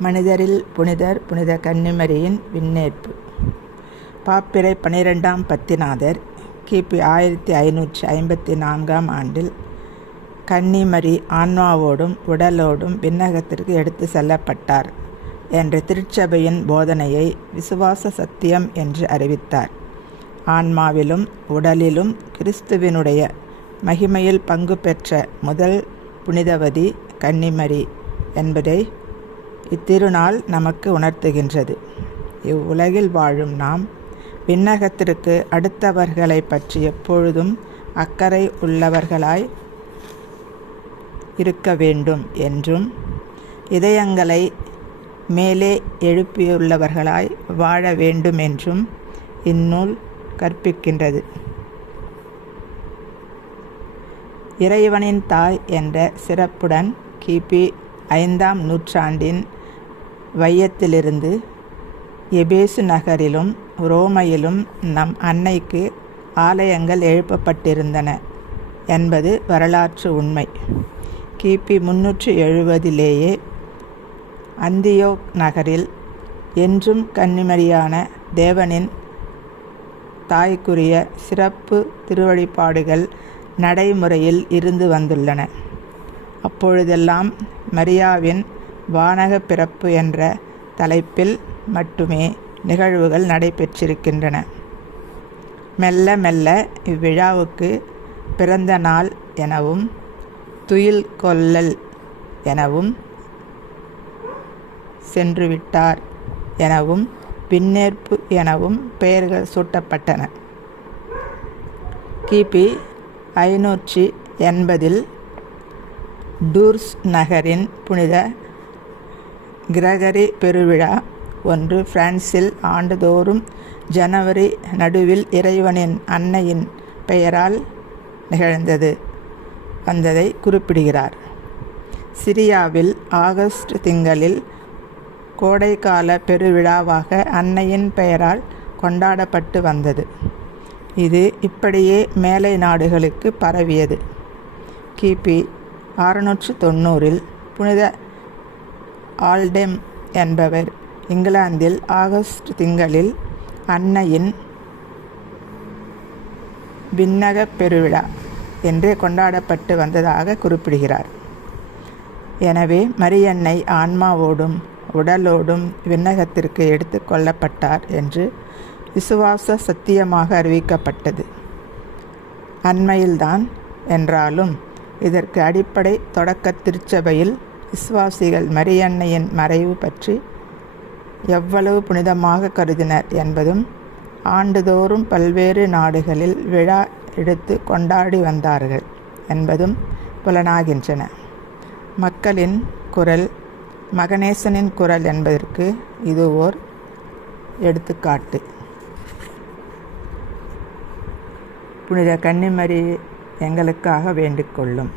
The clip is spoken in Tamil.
மனிதரில் புனிதர் புனித கன்னிமரியின் விண்ணேற்பு. பாப்பிரை பனிரெண்டாம் பத்திநாதர் கிபி ஆயிரத்தி ஐநூற்றி ஐம்பத்தி நான்காம் ஆண்டில் கன்னிமரி ஆன்மாவோடும் உடலோடும் விண்ணகத்திற்கு எடுத்து செல்லப்பட்டார் என்ற திருச்சபையின் போதனையை விசுவாச சத்தியம் என்று அறிவித்தார். ஆன்மாவிலும் உடலிலும் கிறிஸ்துவினுடைய மகிமையில் பங்கு பெற்ற முதல் புனிதவதி கன்னிமரி என்பதை இத்திருநாள் நமக்கு உணர்த்துகின்றது. இவ்வுலகில் வாழும் நாம் விண்ணகத்திற்கு அடுத்தவர்களை பற்றி எப்பொழுதும் அக்கறை உள்ளவர்களாய் இருக்க வேண்டும் என்றும் இதயங்களை மேலே எழுப்பியுள்ளவர்களாய் வாழ வேண்டும் என்றும் இந்நூல் கற்பிக்கின்றது. இறைவனின் தாய் என்ற சிறப்புடன் கிபி ஐந்தாம் நூற்றாண்டின் வையத்திலிருந்து எபேசு நகரிலும் ரோமையிலும் நம் அன்னைக்கு ஆலயங்கள் எழுப்பப்பட்டிருந்தன என்பது வரலாற்று உண்மை. கிபி முன்னூற்று எழுபதிலேயே அந்தியோக் நகரில் என்றும் கன்னிமரியான தேவனின் தாய்க்குரிய சிறப்பு திருவழிபாடுகள் நடைமுறையில் இருந்து வந்துள்ளன. அப்பொழுதெல்லாம் மரியாவின் வானக பிறப்பு என்ற தலைப்பில் மட்டுமே நிகழ்வுகள் நடைபெற்றிருக்கின்றன. மெல்ல மெல்ல இவ்விழாவுக்கு பிறந்த நாள் எனவும் துயில் கொல்லல் எனவும் சென்றுவிட்டார் எனவும் பின்னேற்பு எனவும் பெயர்கள் சூட்டப்பட்டன. கிபி ஐநூற்றி எண்பதில் டூர்ஸ் நகரின் புனித கிரகரி பெருவிழா ஒன்று பிரான்சில் ஆண்டுதோறும் ஜனவரி நடுவில் இறைவனின் அன்னையின் பெயரால் நிகழ்ந்தது. வந்ததை குறிப்பிடுகிறார். சிரியாவில் ஆகஸ்ட் திங்களில் கோடைக்கால பெருவிழாவாக அன்னையின் பெயரால் கொண்டாடப்பட்டு வந்தது. இது இப்படியே மேலை நாடுகளுக்கு பரவியது. கிபி அறுநூற்று தொண்ணூறில் புனித ஆல்டெம் என்பவர். இங்கிலாந்தில் ஆகஸ்ட் திங்களில் அன்னையின் விண்ணக பெருவிழா என்று கொண்டாடப்பட்டு வந்ததாக குறிப்பிடுகிறார். எனவே மரியன்னை ஆன்மாவோடும் உடலோடும் விண்ணகத்திற்கு எடுத்து கொள்ளப்பட்டார் என்று விசுவாச சத்தியமாக அறிவிக்கப்பட்டது. அண்மையில்தான் என்றாலும் இதற்கு அடிப்படை தொடக்க திருச்சபையில் விசுவாசிகள் மரியன்னையின் மறைவு பற்றி எவ்வளவு புனிதமாக கருதினர் என்பதும் ஆண்டுதோறும் பல்வேறு நாடுகளில் விழா எடுத்து கொண்டாடி வந்தார்கள் என்பதும் புலனாகின்றன. மக்களின் குரல் மகனேசனின் குரல் என்பதற்கு இது ஓர் எடுத்துக்காட்டு. புனித கன்னிமரி எங்களுக்காக வேண்டிக் கொள்ளும்.